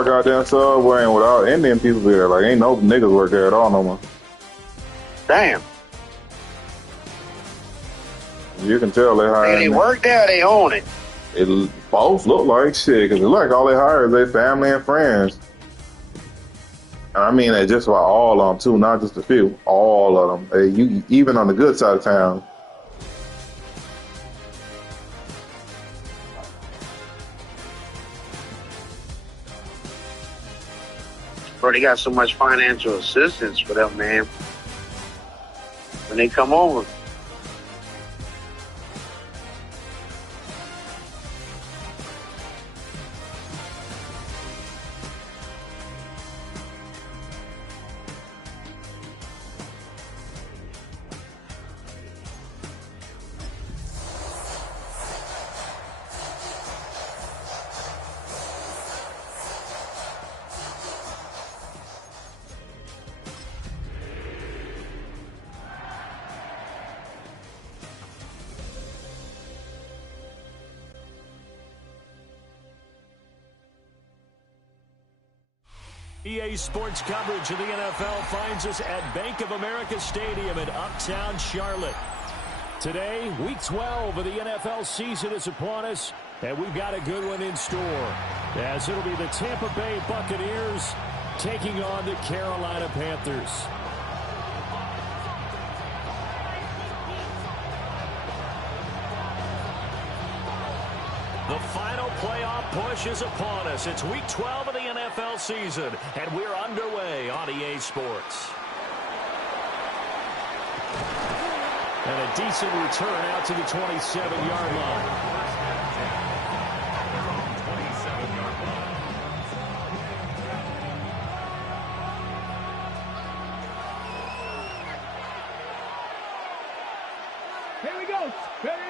Walmart goddamn Subway and without Indian people there. Like, ain't no niggas work there at all no more. Damn. You can tell they hired. They work there, they own it. It both look like shit, because it look like all they hire is their family and friends. And I mean that just about all of them, too, not just a few. All of them. Even on the good side of town. Bro, they got so much financial assistance for them, man. When they come over. EA Sports coverage of the NFL finds us at Bank of America Stadium in Uptown Charlotte. Today, Week 12 of the NFL season is upon us, and we've got a good one in store, as it'll be the Tampa Bay Buccaneers taking on the Carolina Panthers. The final playoff push is upon us. It's Week 12 of the NFL season, and we're underway on EA Sports. And a decent return out to the 27-yard line. Here we go. Ready?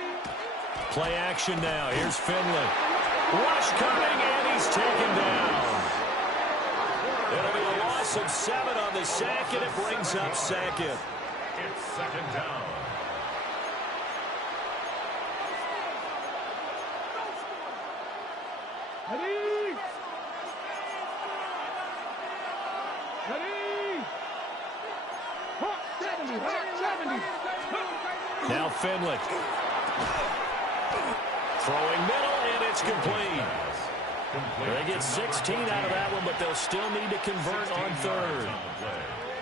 Play action now. Here's Finley. Rush coming, and he's taken down. It'll be a loss of 7 on the sack, and it brings up second. It's second down. Ready? Ready? 70. Now Finley. Throwing middle, and it's complete. They get 16 out of that one, but they'll still need to convert on third.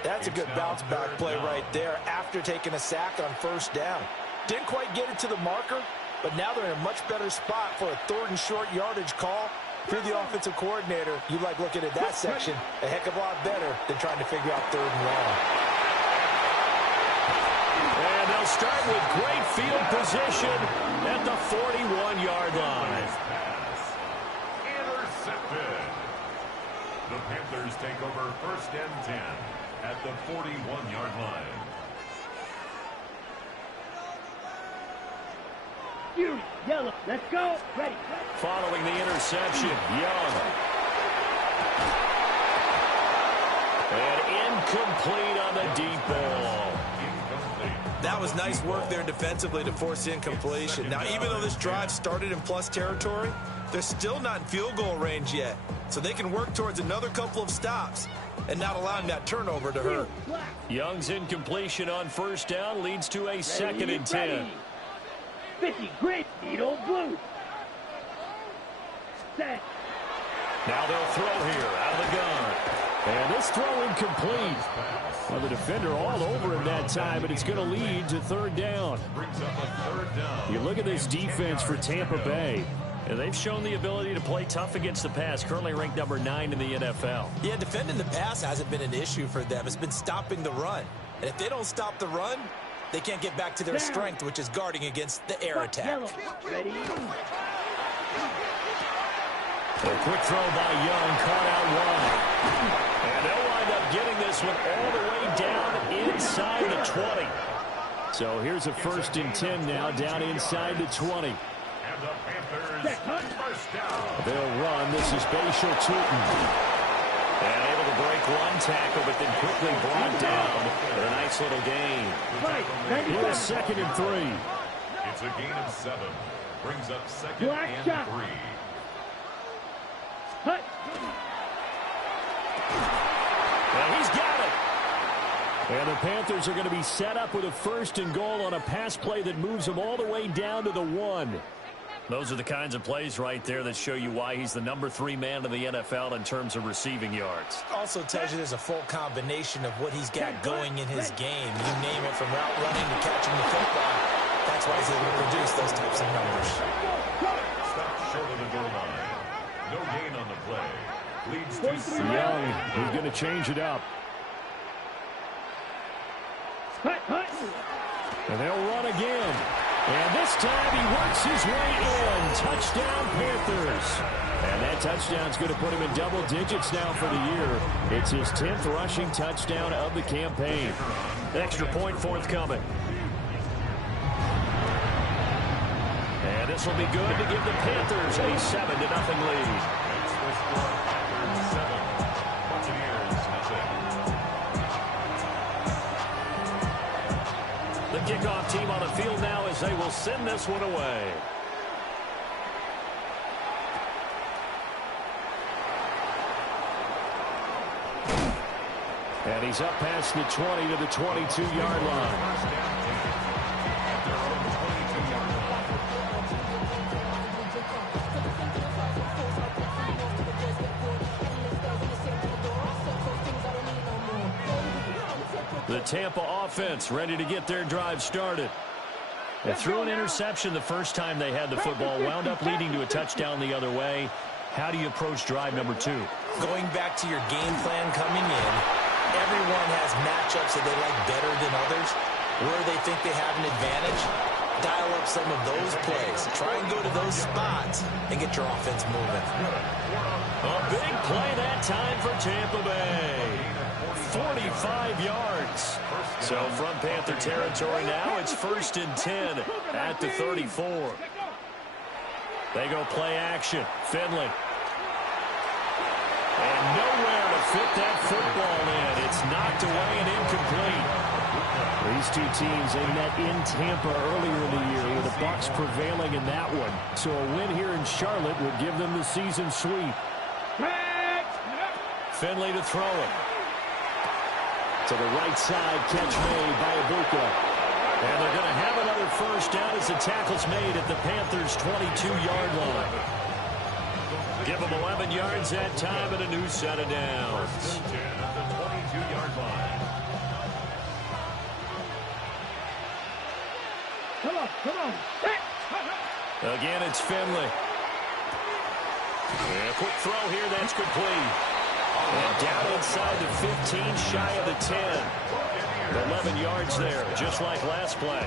That's a good bounce-back play right there after taking a sack on first down. Didn't quite get it to the marker, but now they're in a much better spot for a third and short yardage call. If you're the offensive coordinator, you like looking at that section a heck of a lot better than trying to figure out third and long. And they'll start with great field position at the 41-yard line. Intercepted. The Panthers take over first and 10 at the 41-yard line. Yellow. Let's go. Ready. Following the interception, Young. And incomplete on the deep ball. That was nice work there defensively to force incompletion. Now, even though this drive started in plus territory, they're still not in field goal range yet. So they can work towards another couple of stops and not allowing that turnover to hurt. Young's incompletion on first down leads to a second and 10. 50 grit, needle blue. Set. Now they'll throw here out of the gun. And this throw incomplete. Well, the defender all over him that time, but it's going to lead to third down. You look at this defense for Tampa Bay. And they've shown the ability to play tough against the pass, currently ranked number 9 in the NFL. Yeah, defending the pass hasn't been an issue for them. It's been stopping the run. And if they don't stop the run, they can't get back to their strength, which is guarding against the air attack. Ready? A quick throw by Young, caught out wide. And they'll wind up getting this one all the way down inside the 20. So here's a first and 10 now, down inside the 20. And the Panthers first down. They'll run. This is Bashal Tootin. And able to break one tackle, but then quickly brought down for a nice little gain. Here's second and 3. It's a gain of 7. Brings up second Black and shot. 3. Hut. And the Panthers are going to be set up with a 1st and goal on a pass play that moves them all the way down to the 1. Those are the kinds of plays right there that show you why he's the number 3 man in the NFL in terms of receiving yards. Also tells you there's a full combination of what he's got going in his game. You name it, from route running to catching the football. That's why he's able to produce those types of numbers. Stop short of the goal line. No gain on the play. Leads to Young, he's going to change it up. And they'll run again. And this time he works his way in. Touchdown, Panthers. And that touchdown's going to put him in double digits now for the year. It's his 10th rushing touchdown of the campaign. Extra point forthcoming. And this will be good to give the Panthers a 7-0 lead. The kickoff team on the field now as they will send this one away. And he's up past the 20 to the 22-yard line. The Tampa offense ready to get their drive started. They threw an interception the first time they had the football, wound up leading to a touchdown the other way. How do you approach drive number 2? Going back to your game plan coming in, everyone has matchups that they like better than others. Where they think they have an advantage, dial up some of those plays. Try and go to those spots and get your offense moving. A big play that time for Tampa Bay. 45 yards. So from Panther territory now, it's 1st and 10 at the 34. They go play action. Finley. And nowhere to fit that football in. It's knocked away and incomplete. These two teams, they met in Tampa earlier in the year with the Bucs prevailing in that one. So a win here in Charlotte would give them the season sweep. Finley to throw it. To the right side, catch made by Ibuka. And they're going to have another first down as the tackle's made at the Panthers' 22-yard line. Give them 11 yards that time and a new set of downs. at the 22-yard line. Come on. Again, it's Finley. And a quick throw here, that's complete. And down inside the 15, shy of the 10. 11 yards there, just like last play.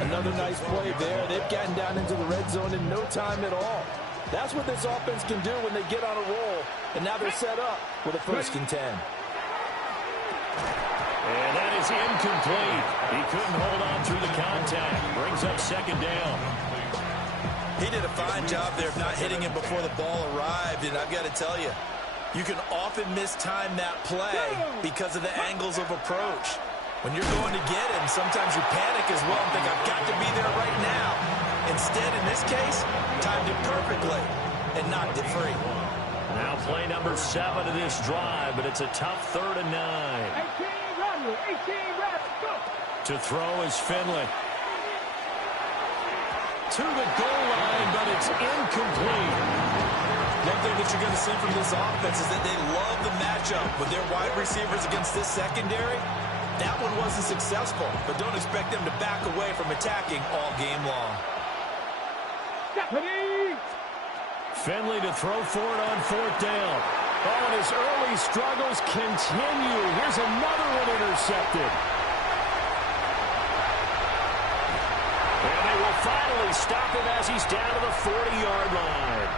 Another nice play there. They've gotten down into the red zone in no time at all. That's what this offense can do when they get on a roll. And now they're set up with a 1st and 10. And that is incomplete. He couldn't hold on through the contact. Brings up 2nd down. He did a fine job there of not hitting him before the ball arrived. And I've got to tell you, you can often mistime that play because of the angles of approach. When you're going to get him, sometimes you panic as well and think, I've got to be there right now. Instead, in this case, timed it perfectly and knocked it free. Now play number 7 of this drive, but it's a tough 3rd and 9. 18 Rebels, go! To throw is Finley. To the goal line, but it's incomplete. One thing that you're going to see from this offense is that they love the matchup with their wide receivers against this secondary. That one wasn't successful, but don't expect them to back away from attacking all game long. Finley to throw for it on 4th down. Oh, and his early struggles continue. Here's another one intercepted. And they will finally stop him as he's down to the 40-yard line.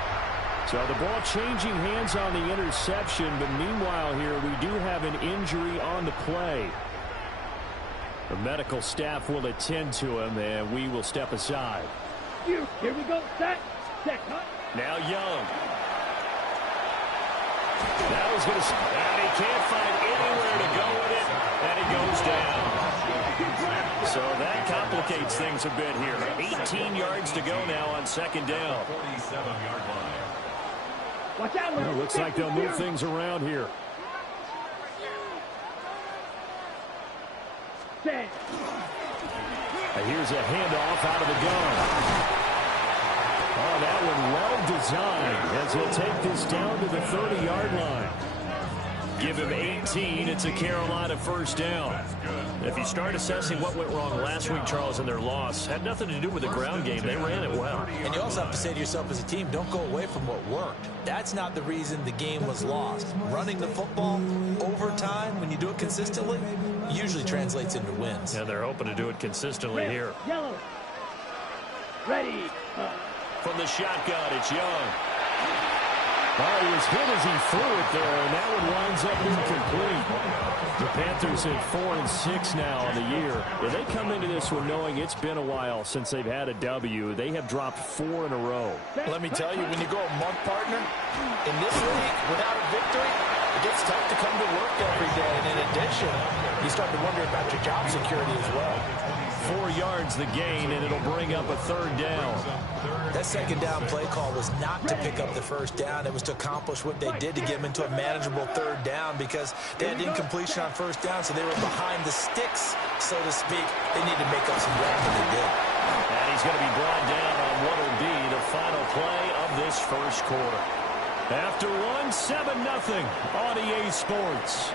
So the ball changing hands on the interception, but meanwhile here we do have an injury on the play. The medical staff will attend to him, and we will step aside. Here we go, set, huh? Now Young. That was going to... And he can't find anywhere to go with it, and he goes down. So that complicates things a bit here. 18 yards to go now on 2nd down. 47-yard line. Watch out, Well, looks like they'll move things around here. Set. Here's a handoff out of the gun. Oh, that one well designed as he'll take this down to the 30-yard line. Give him 18. It's a Carolina first down. If you start assessing what went wrong last week, Charles, in their loss, had nothing to do with the ground game. They ran it well. And you also have to say to yourself as a team, don't go away from what worked. That's not the reason the game was lost. Running the football over time, when you do it consistently, usually translates into wins. And they're hoping to do it consistently here. Yellow. Ready. From the shotgun, it's Young. Oh, he was hit as he threw it there, and that one winds up incomplete. The Panthers at 4-6 now on the year. Well, they come into this one knowing it's been a while since they've had a W. They have dropped 4 in a row. Let me tell you, when you go a month, partner, in this league, without a victory, it gets tough to come to work every day. And in addition, you start to wonder about your job security as well. 4 yards the gain, and it'll bring up a third down. That second down play call was not to pick up the first down. It was to accomplish what they did to get them into a manageable third down because they had incompletion on first down, so they were behind the sticks, so to speak. They needed to make up some ground, and they did. And he's going to be brought down on what will be the final play of this first quarter. After one, 7-0 on EA Sports.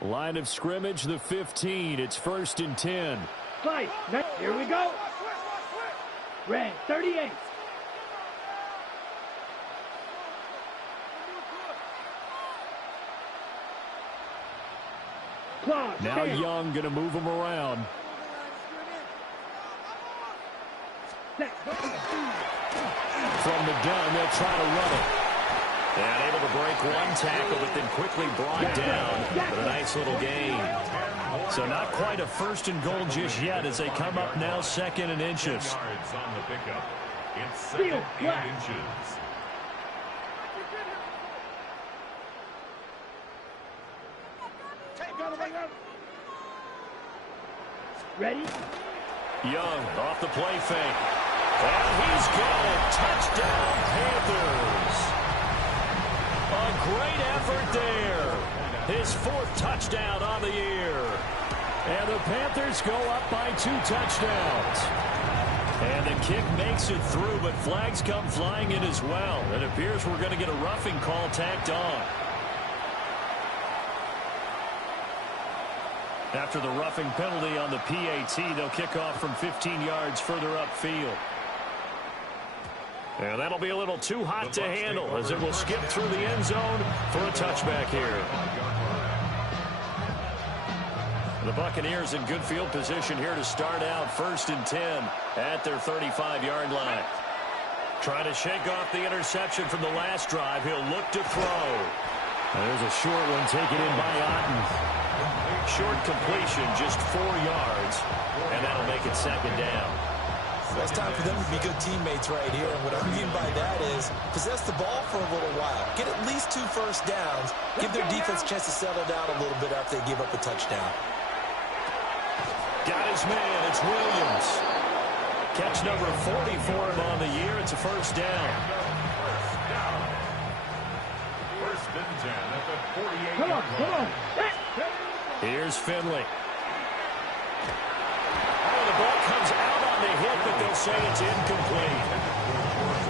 Line of scrimmage, the 15. It's 1st and 10. Fight. Here we go. Red 38. Claw, now Young going to move him around. From the gun, they'll try to run it. And able to break one tackle, but then quickly brought down with a nice little gain. So not quite a 1st and goal just yet as they come up now 2nd and inches. Yards on the pickup. It's 2nd and inches. Ready? Young off the play fake. And he's got it. Touchdown, Panthers. A great effort there. His 4th touchdown on the year. And the Panthers go up by 2 touchdowns. And the kick makes it through, but flags come flying in as well. It appears we're going to get a roughing call tacked on. After the roughing penalty on the PAT, they'll kick off from 15 yards further upfield. And that'll be a little too hot to handle as it will skip through the end zone for a touchback here. The Buccaneers in good field position here to start out 1st and 10 at their 35-yard line. Trying to shake off the interception from the last drive. He'll look to throw. There's a short one taken in by Otten. Short completion, just 4 yards, and that'll make it 2nd down. Well, it's time for them to be good teammates right here, and what I mean by that is possess the ball for a little while. Get at least 2 first downs. Give their defense a chance to settle down a little bit after they give up a touchdown. Got his man. It's Williams. Catch number 40 for him on the year. It's a 1st down. 1st and 10 at the 48. Come on. Here's Finley. Oh, the ball comes out on the hit, but they'll say it's incomplete.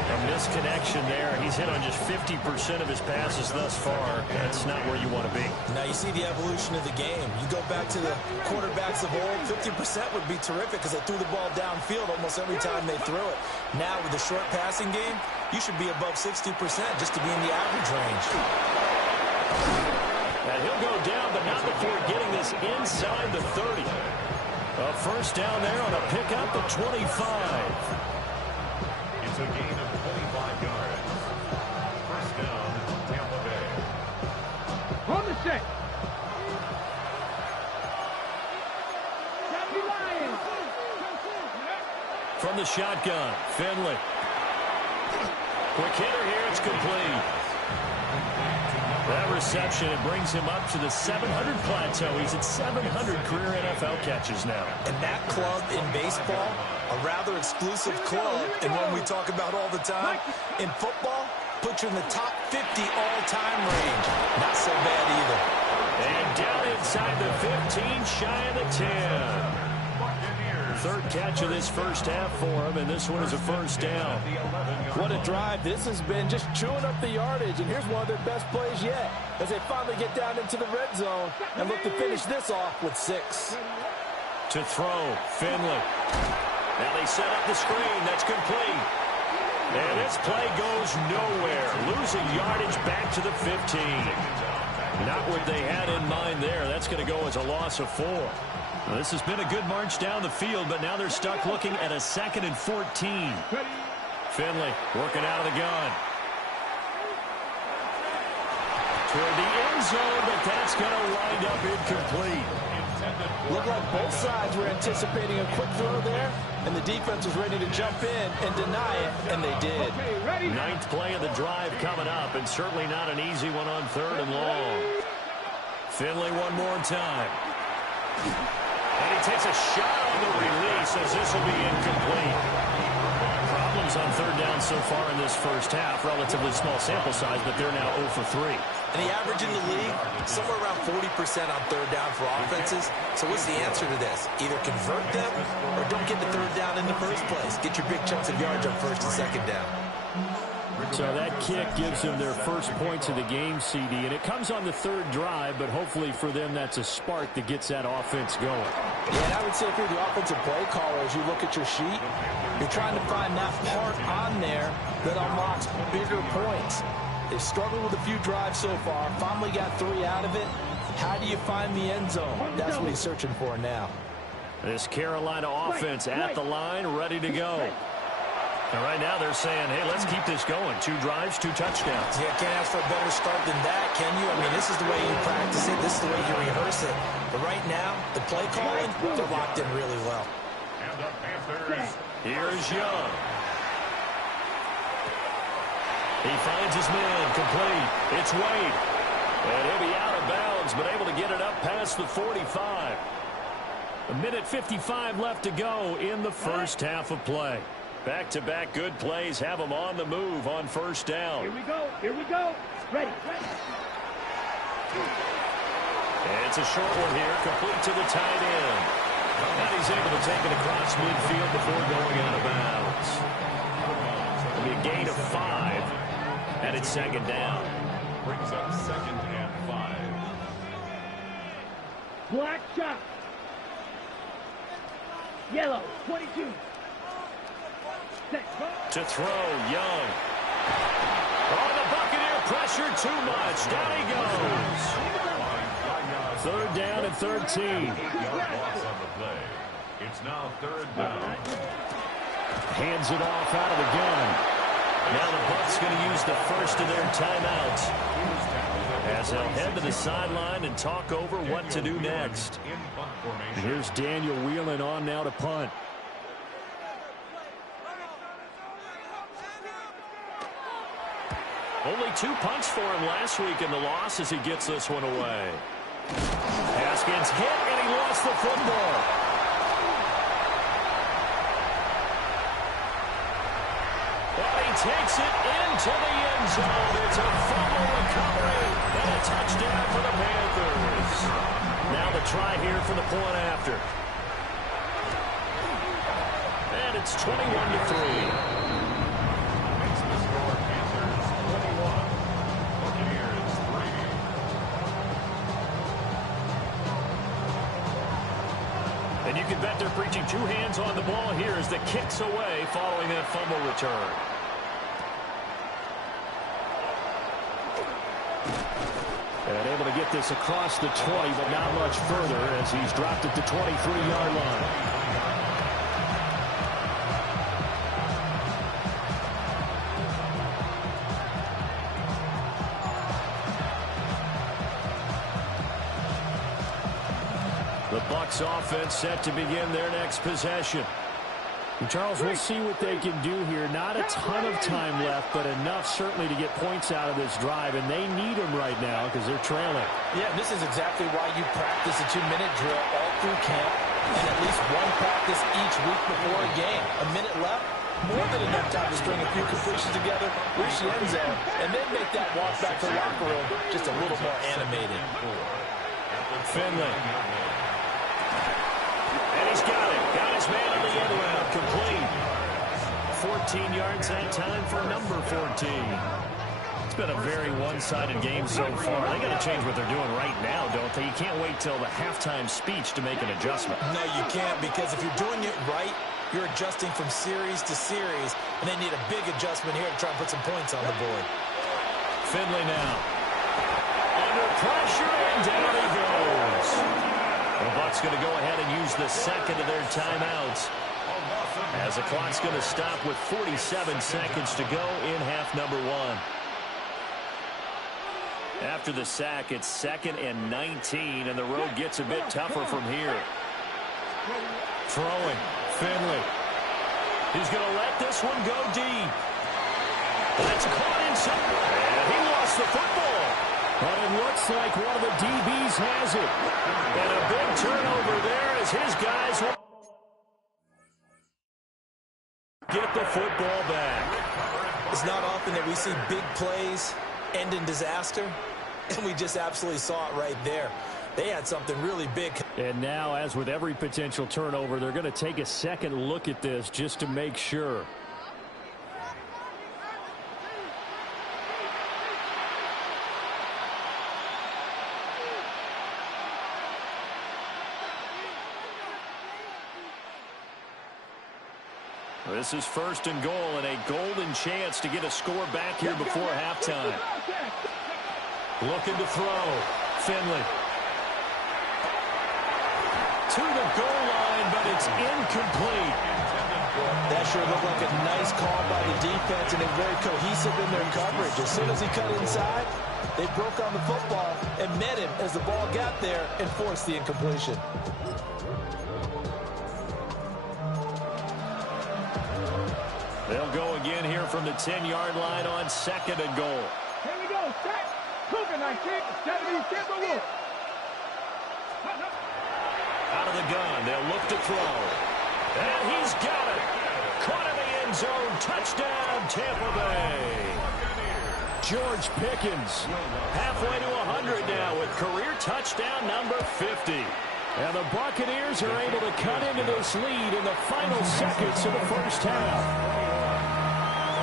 A misconnection there. He's hit on just 50% of his passes thus far. That's not where you want to be. Now you see the evolution of the game. You go back to the quarterbacks of old, 50% would be terrific because they threw the ball downfield almost every time they threw it. Now with the short passing game, you should be above 60% just to be in the average range. And he'll go down, but not before getting this inside the 30. A 1st down there on a pickup of 25. It's a gain of 25 yards. 1st down, Tampa Bay. On the check. From the shotgun, Finley. Quick hitter here, it's complete. That reception, it brings him up to the 700 plateau. He's at 700 career NFL catches now. And that club in baseball A rather exclusive club, and one we talk about all the time. In football, put you in the top 50 all-time range. Not so bad either. And down inside the 15, shy of the 10. Third catch of this first half for him, and this one is a first down. What a drive this has been, just chewing up the yardage. And here's one of their best plays yet as they finally get down into the red zone and look to finish this off with 6. To throw, Finley. Now they set up the screen. That's complete. And this play goes nowhere. Losing yardage back to the 15. Not what they had in mind there. That's going to go as a loss of 4. Well, this has been a good march down the field, but now they're stuck looking at a 2nd and 14. Finley working out of the gun. Toward the end zone, but that's going to wind up incomplete. Looked like both sides were anticipating a quick throw there, and the defense was ready to jump in and deny it, and they did. 9th play of the drive coming up, and certainly not an easy one on 3rd and long. Finley one more time. And he takes a shot on the release as this will be incomplete. Problems on 3rd down so far in this first half. Relatively small sample size, but they're now 0 for 3. And the average in the league, somewhere around 40% on 3rd down for offenses. So what's the answer to this? Either convert them or don't get the 3rd down in the first place. Get your big chunks of yards on 1st and 2nd down. So that kick gives them their first points of the game, CD, and it comes on the 3rd drive, but hopefully for them that's a spark that gets that offense going. Yeah, and I would say if you're the offensive play caller, as you look at your sheet, you're trying to find that part on there that unlocks bigger points. They've struggled with a few drives so far, finally got 3 out of it. How do you find the end zone? That's what he's searching for now. This Carolina offense at the line, ready to go. And right now they're saying, hey, let's keep this going. 2 drives, 2 touchdowns. Yeah, can't ask for a better start than that, can you? I mean, this is the way you practice it. This is the way you rehearse it. But right now, the play calling, they're locked in really well. And the Panthers. Here's Young. He finds his man, complete. It's Wade. And he'll be out of bounds, but able to get it up past the 45. 1:55 left to go in the first half of play. Back-to-back good plays have them on the move on 1st down. Here we go. Here we go. Ready. And it's a short one here, complete to the tight end. And he's able to take it across midfield before going out of bounds. It'll be a gain of 5, and it's 2nd down. Brings up 2nd and 5. Black shot. Yellow, 22. To throw, Young. Oh, the Buccaneer pressure too much. Down he goes. 3rd down and 13. 8-yard loss on the play. It's now 3rd down. Hands it off out of the gun. Now the Bucs going to use the first of their timeouts as they'll head to the sideline and talk over what to do next. Here's Daniel Whelan on now to punt. Only 2 punts for him last week in the loss as he gets this one away. Haskins hit, and he lost the football. And he takes it into the end zone. It's a fumble recovery and a touchdown for the Panthers. Now the try here for the point after. And it's 21-3. And you can bet they're preaching 2 hands on the ball here as the kick's away following that fumble return. And able to get this across the 20, but not much further as he's dropped at the 23-yard line. The Bucs offense set to begin their next possession. And Charles, we'll see what they can do here. Not a ton of time left, but enough certainly to get points out of this drive, and they need them right now because they're trailing. Yeah, this is exactly why you practice a 2-minute drill all through camp. and at least one practice each week before a game. A minute left, more than enough time to string a few completions together, reach the end zone, and then make that walk back to the locker room just a little more animated. Finley. And he's got it. Got his man on the end round. Complete. 14 yards that time for number 14. It's been a very one-sided game so far. They got to change what they're doing right now, don't they? You can't wait till the halftime speech to make an adjustment. No, you can't, because if you're doing it right, you're adjusting from series to series, and they need a big adjustment here to try and put some points on the board. Finley now. Under pressure, and down he goes. The Bucs going to go ahead and use the second of their timeouts, as the clock's going to stop with 47 seconds to go in half number 1. After the sack, it's 2nd and 19, and the road gets a bit tougher from here. Throwing. Finley. He's going to let this one go deep. That's caught inside. And he lost the football. But it looks like one of the DBs has it. And a big turnover there as his guys will get the football back. It's not often that we see big plays end in disaster, and we just absolutely saw it right there. They had something really big. And now, as with every potential turnover, they're going to take a second look at this just to make sure. This is 1st and goal, and a golden chance to get a score back here before halftime. Looking to throw. Finley. To the goal line, but it's incomplete. That sure looked like a nice call by the defense, and they're very cohesive in their coverage. As soon as he cut inside, they broke on the football and met him as the ball got there and forced the incompletion. They'll go again here from the 10-yard line on 2nd and goal. Here we go, set. Cougar 19, 70, Timberwolves. Out of the gun, they'll look to throw. And he's got it. Caught in the end zone. Touchdown, Tampa Bay. George Pickens, halfway to 100 now with career touchdown number 50. And the Buccaneers are able to cut into this lead in the final seconds of the first half.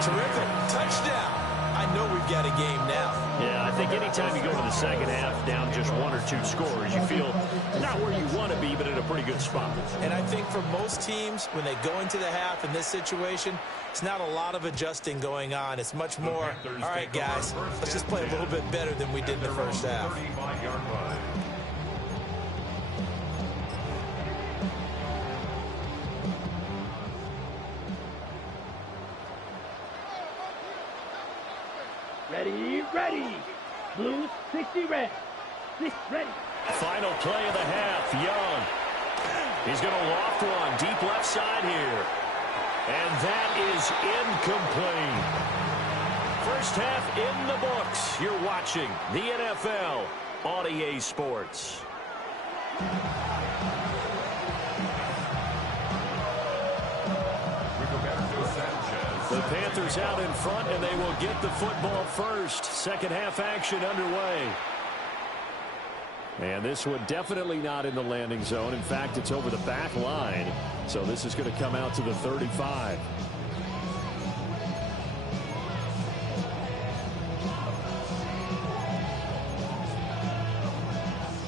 Terrific. Touchdown. I know we've got a game now. Yeah, I think anytime you go to the second half down just 1 or 2 scores, you feel not where you want to be, but in a pretty good spot. And I think for most teams, when they go into the half in this situation, it's not a lot of adjusting going on. It's much more, all right, guys, let's just play a little bit better than we did in the first half. Ready, ready. Blues, 60 red. 6 ready. Final play of the half, Young. He's going to loft one deep left side here. And that is incomplete. First half in the books. You're watching the NFL on EA Sports. The Panthers out in front, and they will get the football first. Second half action underway. And this one definitely not in the landing zone. In fact, it's over the back line. So this is going to come out to the 35.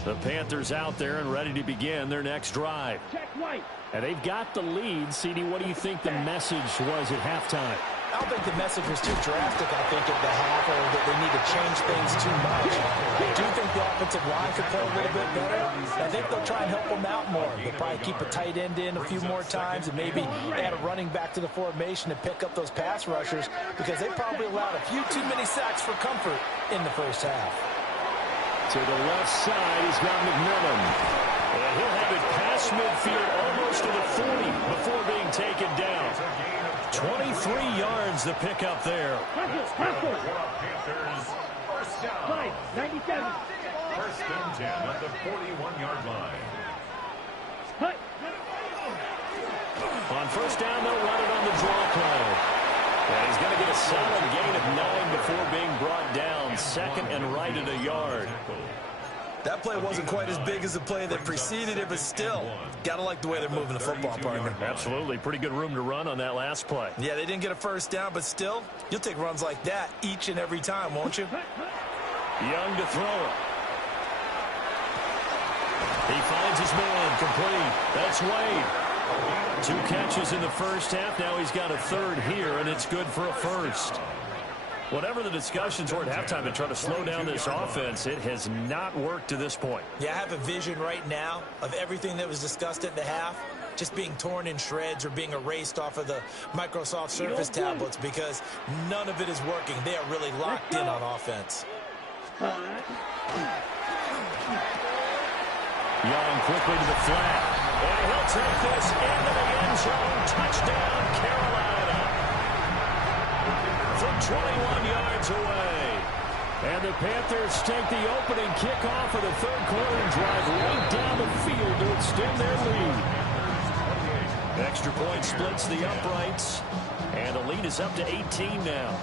The Panthers out there and ready to begin their next drive. Check right. And they've got the lead. CD, what do you think the message was at halftime? I don't think the message was too drastic, I think, at the half, or that they need to change things too much. I do think the offensive line could play a little bit better. I think they'll try and help them out more. They'll probably keep a tight end in a few more times and maybe add a running back to the formation to pick up those pass rushers, because they probably allowed a few too many sacks for comfort in the first half. To the left side, he's got McMillan. And he'll have it past midfield almost to the 40 before being taken down. 23 yards the pickup there. Panthers, first down. 97. First and 10 at the 41-yard line. Cut. On first down, they'll run it on the draw play. And he's going to get a solid gain of 9 before being brought down. Second and right at a yard. That play wasn't quite as big as the play that preceded it, but still, got to like the way they're moving the football, partner. Absolutely. Pretty good room to run on that last play. Yeah, they didn't get a first down, but still, you'll take runs like that each and every time, won't you? Young to throw it. He finds his man, complete. That's Wade. 2 catches in the first half. Now he's got a third here, and it's good for a first. Whatever the discussions were at halftime to try to slow down this offense, it has not worked to this point. Yeah, I have a vision right now of everything that was discussed at the half just being torn in shreds or being erased off of the Microsoft Surface tablets because none of it is working. They are really locked in on offense. Young quickly to the flat. And he'll take this into the end zone. Touchdown, Carolina. From 21 yards away. And the Panthers take the opening kickoff of the third quarter and drive right down the field to extend their lead. Extra point splits the uprights. And the lead is up to 18 now.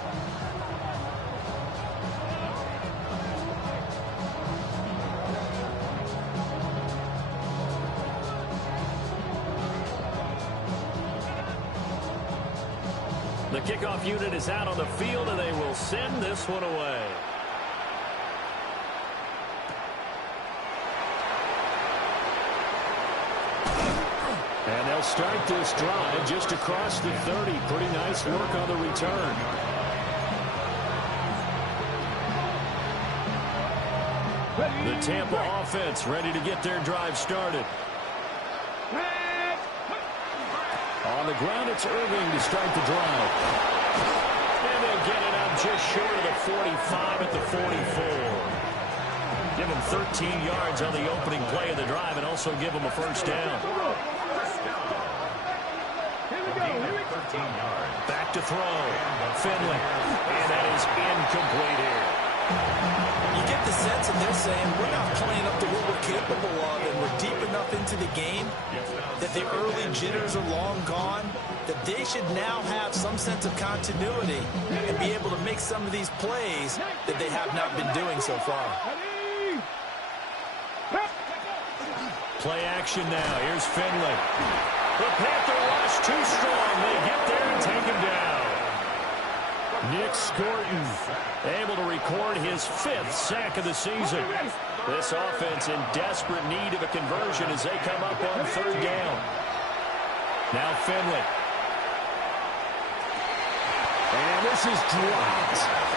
The kickoff unit is out on the field, and they will send this one away. And they'll start this drive just across the 30. Pretty nice work on the return. The Tampa offense ready to get their drive started. On the ground, it's Irving to start the drive. And they'll get it up just short of the 45 at the 44. Give them 13 yards on the opening play of the drive and also give them a first down. Back to throw. Finley. And that is incomplete here. You get the sense that they're saying we're not playing up to what we're capable of, and we're deep enough into the game that the early jitters are long gone, that they should now have some sense of continuity and be able to make some of these plays that they have not been doing so far. Play action now. Here's Finley. The Panther rush too strong. They get there and take him down. Nick Scorton able to record his 5th sack of the season. This offense in desperate need of a conversion as they come up on third down. Now Finley. And this is dropped.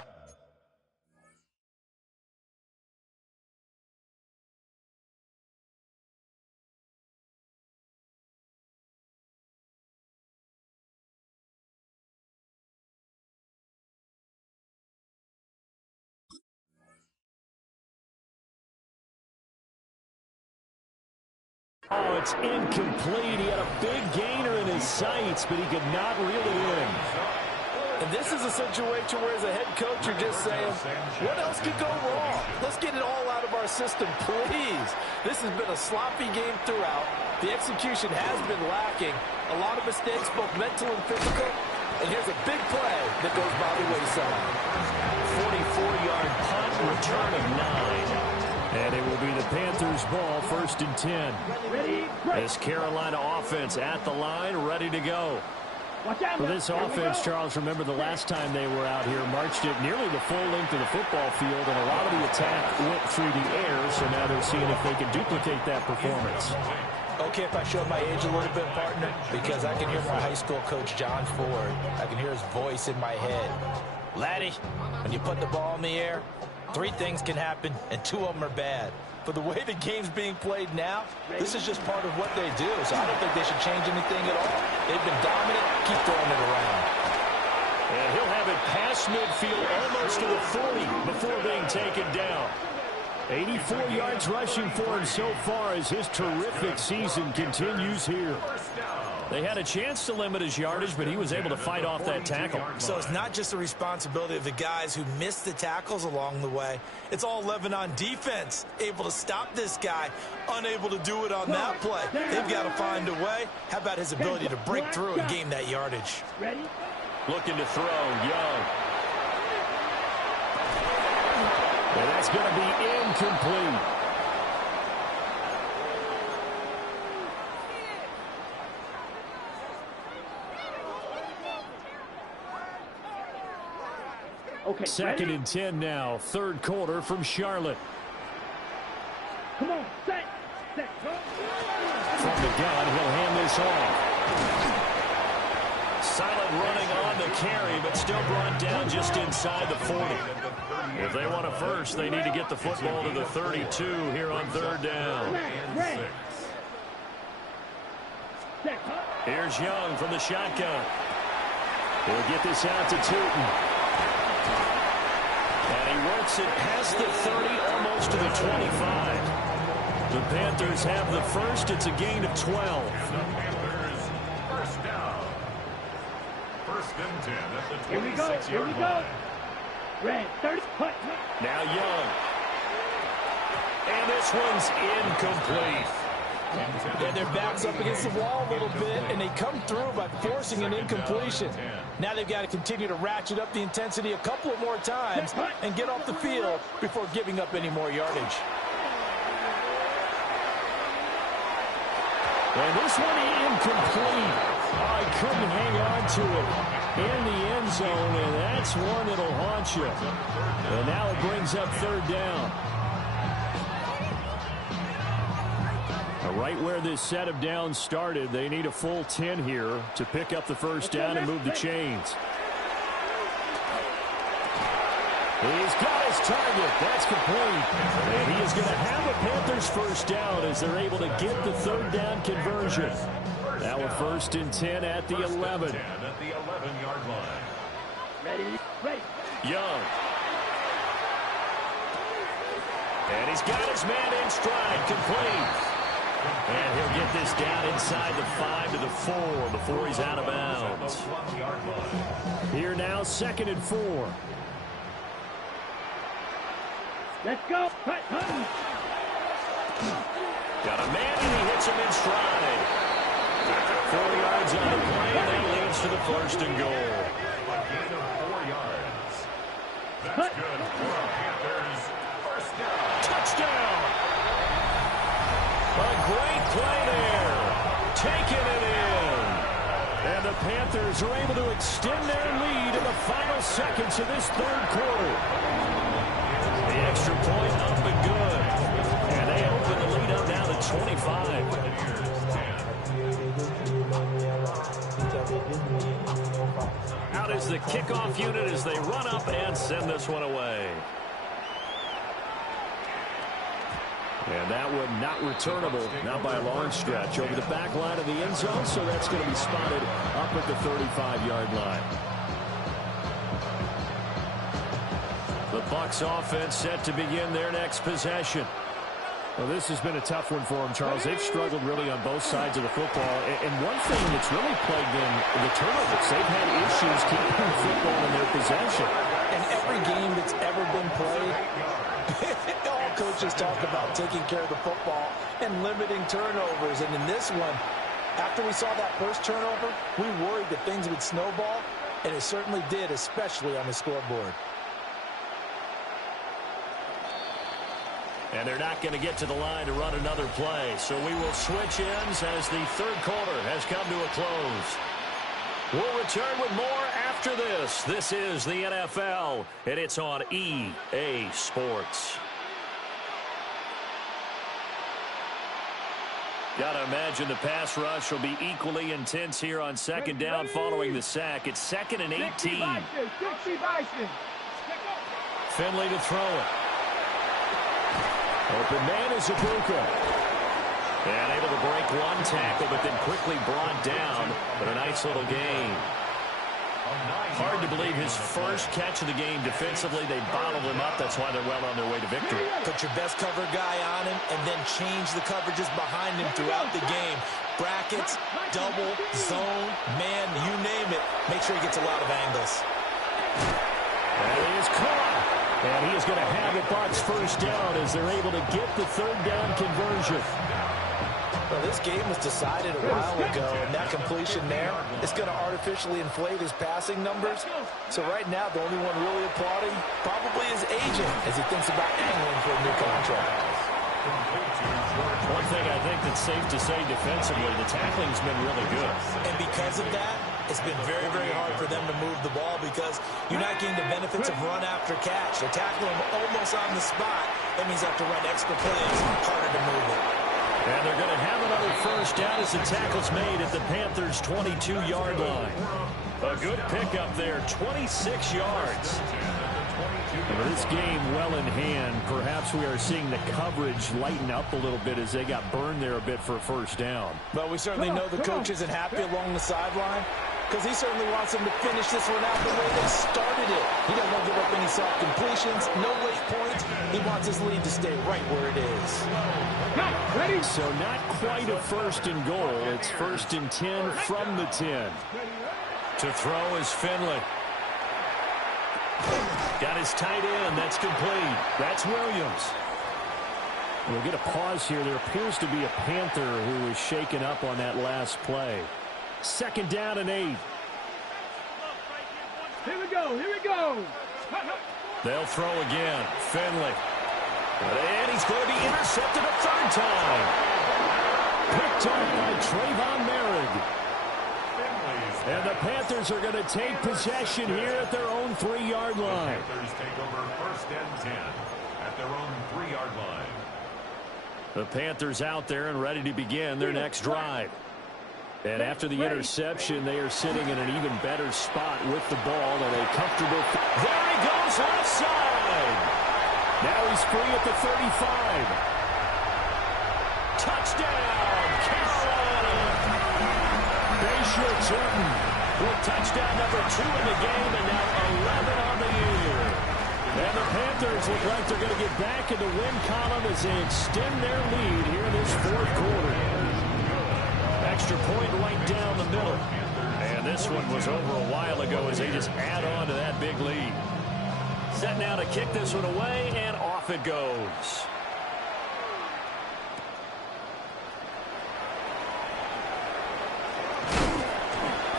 Oh, it's incomplete. He had a big gainer in his sights, but he could not reel it in. And this is a situation where as a head coach you're just saying, what else could go wrong? Let's get it all out of our system, please. This has been a sloppy game throughout. The execution has been lacking. A lot of mistakes, both mental and physical. And here's a big play that goes by the wayside. 44-yard punt, return of 9. And it will be the Panthers' ball, 1st and 10. This Carolina offense at the line, ready to go. For this offense, Charles, remember the last time they were out here, marched it nearly the full length of the football field, and a lot of the attack went through the air, so now they're seeing if they can duplicate that performance. Okay, if I show my age a little bit, partner, because I can hear my high school coach, John Ford. I can hear his voice in my head. Laddie, when you put the ball in the air, 3 things can happen, and 2 of them are bad. For the way the game's being played now, this is just part of what they do, so I don't think they should change anything at all. They've been dominant. Keep throwing it around. And he'll have it past midfield, almost to the 40 before being taken down. 84 yards rushing for him so far as his terrific season continues here. They had a chance to limit his yardage, but he was able to fight off that tackle. So it's not just the responsibility of the guys who missed the tackles along the way. It's all Levin on defense, able to stop this guy, unable to do it on that play. They've got to find a way. How about his ability to break through and gain that yardage? Ready? Looking to throw, Young. And that's going to be incomplete. Okay, Second ready? and 10 now, third quarter from Charlotte. Come on, set, go. From the gun, he'll hand this off. Silent running on the carry, but still brought down just inside the 40. If they want a first, they need to get the football to the 32 here on third down. Here's Young from the shotgun. He'll get this out to Tootin. And he works it past the 30, almost to the 25. The Panthers have the first. It's a gain of 12. Panthers first down. First and 10 at the 26-yard Here we go. line. Red, 30, put. Now Young. And this one's incomplete. And their back's up against the wall a little bit, and they come through by forcing an incompletion. Now they've got to continue to ratchet up the intensity a couple of more times and get off the field before giving up any more yardage. And this one incomplete. Oh, he couldn't hang on to it in the end zone, and that's one that'll haunt you. And now it brings up third down. Right where this set of downs started, they need a full 10 here to pick up the first down and move the chains. He's got his target. That's complete. And he is going to have a Panthers first down as they're able to get the third down conversion. Now a first and 10 at the 11. At the 11-yard line. Ready. Young. And he's got his man in stride, complete. And he'll get this down inside the 5 to the 4 before he's out of bounds. Here now, second and 4. Let's go. Got a man and he hits him in stride. 4 yards on the play, and that leads to the first and goal. A gain of 4 yards. That's good for the Panthers. First down. Touchdown! A great play there. Taking it in. And the Panthers are able to extend their lead in the final seconds of this third quarter. The extra point up and good. And they open the lead up now to 25. Out is the kickoff unit as they run up and send this one away. And that one not returnable, not by a long stretch, over the back line of the end zone, so that's going to be spotted up at the 35-yard line. The Bucs offense set to begin their next possession. Well, this has been a tough one for them, Charles. They've struggled really on both sides of the football. And one thing that's really plagued them, the turnovers. They've had issues keeping the football in their possession. And every game that's ever been played, all coaches talk about taking care of the football and limiting turnovers. And in this one, after we saw that first turnover, we worried that things would snowball, and it certainly did, especially on the scoreboard. And they're not going to get to the line to run another play. So we will switch ends as the third quarter has come to a close. We'll return with more after this. This is the NFL, and it's on EA Sports. Got to imagine the pass rush will be equally intense here on second down following the sack. It's second and 18. Finley to throw it. Open man is Ibuka. And able to break one tackle, but then quickly brought down. But a nice little gain. Hard to believe his first catch of the game defensively. They bottled him up. That's why they're well on their way to victory. Put your best cover guy on him and then change the coverages behind him throughout the game. Brackets, double, zone, man, you name it. Make sure he gets a lot of angles. And he is caught. And he is going to have the Bucs first down as they're able to get the third down conversion. Well, this game was decided a while ago, and that completion there is going to artificially inflate his passing numbers. So right now, the only one really applauding probably his agent as he thinks about angling for a new contract. One thing I think that's safe to say defensively, the tackling's been really good. And because of that, it's been very, very hard for them to move the ball because you're not getting the benefits of run after catch. They're tackling him almost on the spot. That means they have to run extra plays, harder to move it. And they're going to have another first down as the tackle's made at the Panthers' 22-yard line. A good pickup there, 26 yards. With this game well in hand, perhaps we are seeing the coverage lighten up a little bit as they got burned there a bit for a first down. But we certainly know the coach isn't happy along the sideline because he certainly wants them to finish this one out the way they started it. He doesn't want to give up any soft completions, no late points. He wants his lead to stay right where it is. Ready? So not quite a first and goal. It's first and 10 from the 10. To throw is Finley. Got his tight end. That's complete. That's Williams. We'll get a pause here. There appears to be a Panther who was shaken up on that last play. Second down and 8. Here we go. Here we go. They'll throw again. Finley. And he's going to be intercepted a third time. Picked up by Trayvon Merrick. And the Panthers are going to take possession here at their own 3-yard line. The Panthers take over first and 10 at their own 3-yard line. The Panthers out there and ready to begin their next drive. And after the interception, they are sitting in an even better spot with the ball and a comfortable. There he goes left side. Now he's free at the 35. Touchdown, Carolina. Bayshore Jordan with touchdown number 2 in the game and now 11 on the year. And the Panthers look like they're going to get back in the win column as they extend their lead here in this fourth quarter. Extra point right down the middle. And this one was over a while ago as they just add on to that big lead. Set now to kick this one away, and off it goes.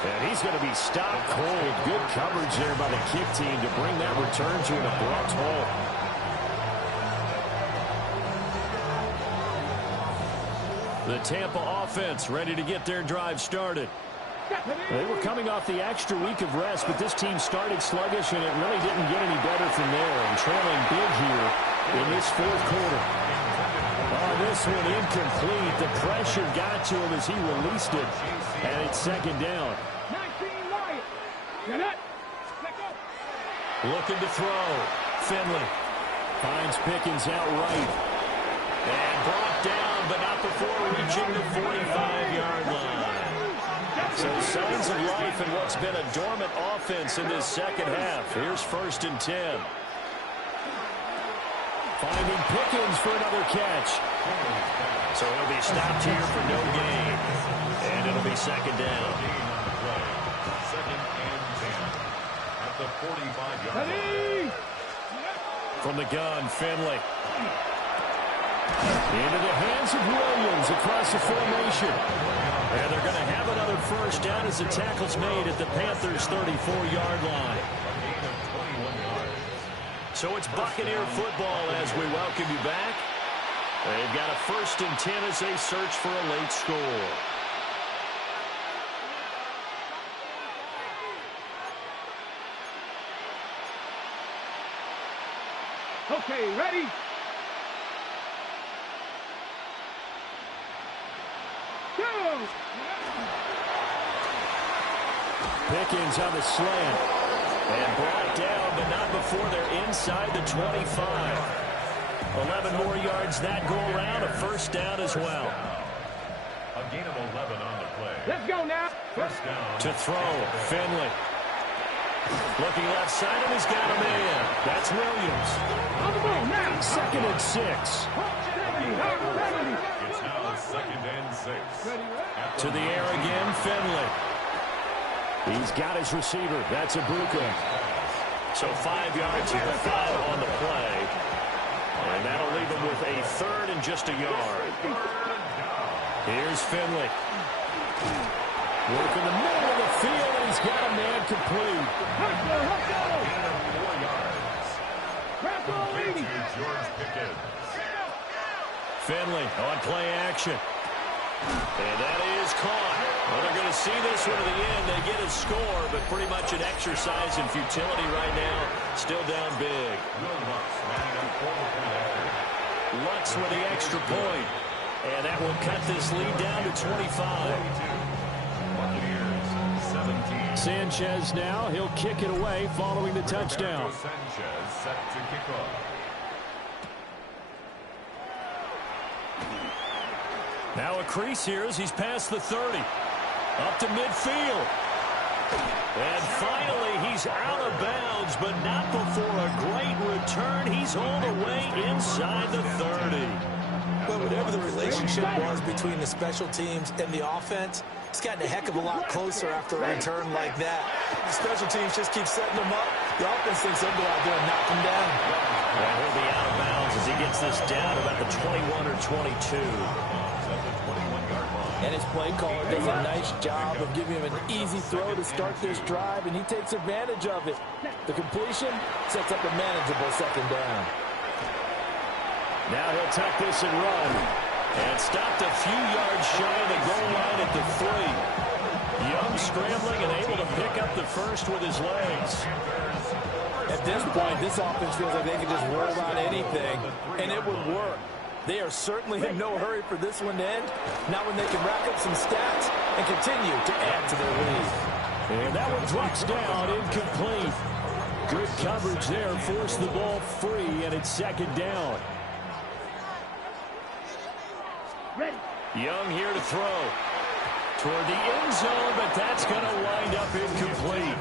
And he's going to be stopped cold. Good coverage there by the kick team to bring that return to an abrupt halt. The Tampa offense ready to get their drive started. They were coming off the extra week of rest, but this team started sluggish, and it really didn't get any better from there. And trailing big here in this fourth quarter. Oh, this one incomplete. The pressure got to him as he released it, and it's second down. Looking to throw. Finley finds Pickens out right. And brought down, but not before reaching the 45-yard line. So signs of life in what's been a dormant offense in this second half. Here's first and 10. Finding Pickens for another catch. So he'll be stopped here for no gain. And it'll be second down. Second and 10 at the 45-yard line. From the gun, Finley. Into the hands of Williams across the formation. And they're going to have another first down as the tackle's made at the Panthers' 34-yard line. So it's Buccaneer football as we welcome you back. They've got a first and 10 as they search for a late score. Okay, ready? Go! Pickens on the slant. And brought down, but not before they're inside the 25. 11 more yards that go around, a first down as well. A gain of 11 on the play. Let's go now. First down. To throw, Finley. Looking left side, and he's got a man. That's Williams. Second and 6. It's now 2nd and 6. To the air again, Finley. He's got his receiver. That's Ibuka. So 5 yards here, 5 on the play. And that'll leave him with a 3rd and just a yard. Here's Finley. Working the middle of the field, and he's got a man complete. 4 yards. George Pickens. Finley on play action. And that is caught. Well, they're going to see this one to the end. They get a score, but pretty much an exercise in futility right now. Still down big. Lutz with the extra point. And that will cut this lead down to 25. Sanchez now. He'll kick it away following the touchdown. Sanchez set to kick off. Now a crease here as he's past the 30. Up to midfield. And finally, he's out of bounds, but not before a great return. He's all the way inside the 30. Well, whatever the relationship was between the special teams and the offense, it's gotten a heck of a lot closer after a return like that. The special teams just keep setting them up. The offense thinks they'll go out there and knock them down. Well, he'll be out of bounds as he gets this down about the 21 or 22. And his play caller does a nice job of giving him an easy throw to start this drive, and he takes advantage of it. The completion sets up a manageable 2nd down. Now he'll tuck this and run. And stopped a few yards shy of the goal line at the 3. Young scrambling and able to pick up the first with his legs. At this point, this offense feels like they can just roll out anything, and it would work. They are certainly in no hurry for this one to end. Not when they can rack up some stats and continue to add to their lead. And that one drops down, incomplete. Good coverage there, forced the ball free, and it's 2nd down. Young here to throw. Toward the end zone, but that's going to wind up incomplete.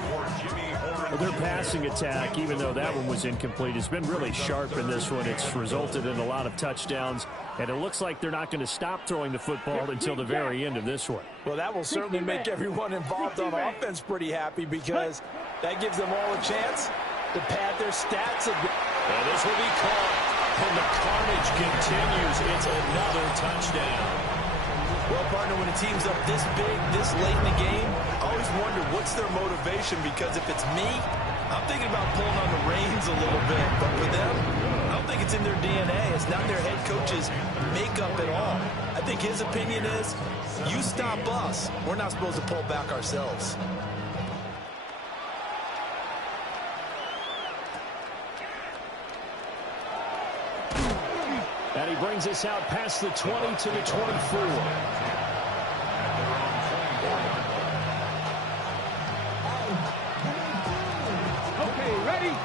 Well, their passing attack, even though that one was incomplete, has been really sharp in this one. It's resulted in a lot of touchdowns, and it looks like they're not going to stop throwing the football until the very end of this one. Well, that will certainly make everyone involved on offense pretty happy because that gives them all a chance to pad their stats a bit. And this will be caught, and the carnage continues. It's another touchdown. Well, partner, when a team's up this big, this late in the game, I always wonder what's their motivation, because if it's me, I'm thinking about pulling on the reins a little bit. But for them, I don't think it's in their DNA. It's not their head coach's makeup at all. I think his opinion is, you stop us, we're not supposed to pull back ourselves. And he brings us out past the 20 to the 24.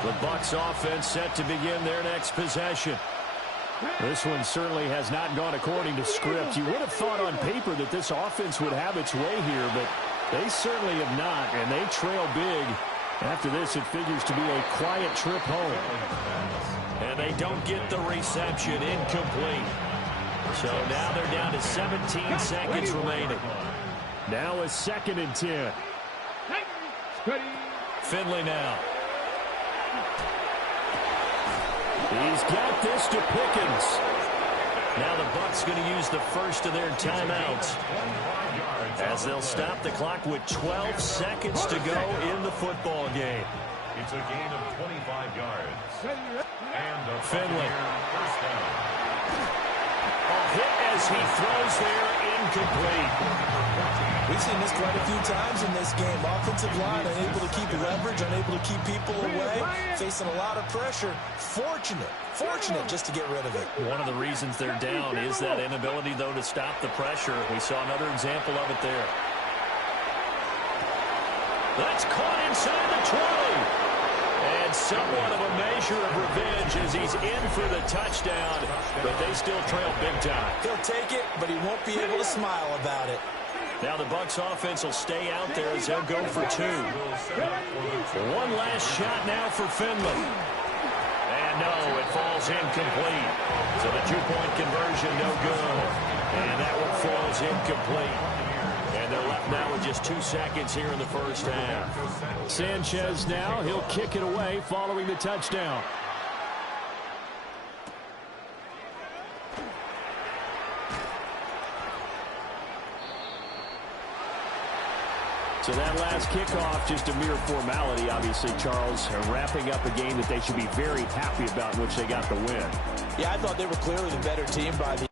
The Bucs offense set to begin their next possession. This one certainly has not gone according to script. You would have thought on paper that this offense would have its way here, but they certainly have not, and they trail big. After this, it figures to be a quiet trip home. And they don't get the reception, incomplete. So now they're down to 17 seconds remaining. Now a 2nd and 10. Finley now. He's got this to Pickens. Now the Bucs going to use the first of their timeouts, as they'll stop the clock with 12 seconds to go in the football game. It's a gain of 25 yards. And a Finley. First down. A hit as he throws there, incomplete. We've seen this quite a few times in this game. Offensive line unable to keep leverage, unable to keep people away, facing a lot of pressure. Fortunate just to get rid of it. One of the reasons they're down is that inability, though, to stop the pressure. We saw another example of it there. That's caught inside the 20. And somewhat of a measure of revenge as he's in for the touchdown, but they still trail big time. He'll take it, but he won't be able to smile about it. Now the Bucs offense will stay out there as they'll go for 2. One last shot now for Finley. And no, it falls incomplete. So the 2-point conversion no good. And that one falls incomplete. And they're left now with just 2 seconds here in the first half. Sanchez now, he'll kick it away following the touchdown. So that last kickoff, just a mere formality, obviously, Charles, wrapping up a game that they should be very happy about in which they got the win. Yeah, I thought they were clearly the better team by the